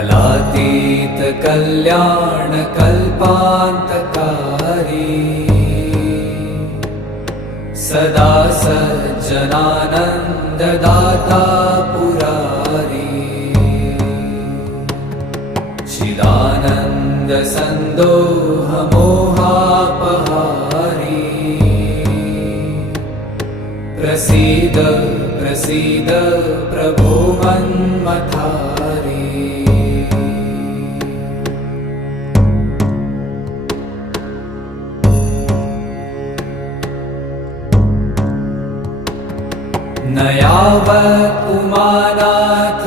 कलातीत कल्याण कल्पान्तकारी सदा सज्जनानन्ददाता पुरारी चिदानन्द सन्दोह मोहापहारी प्रसीद प्रसीद प्रभो मन्मथारी न यावत् उमानाथ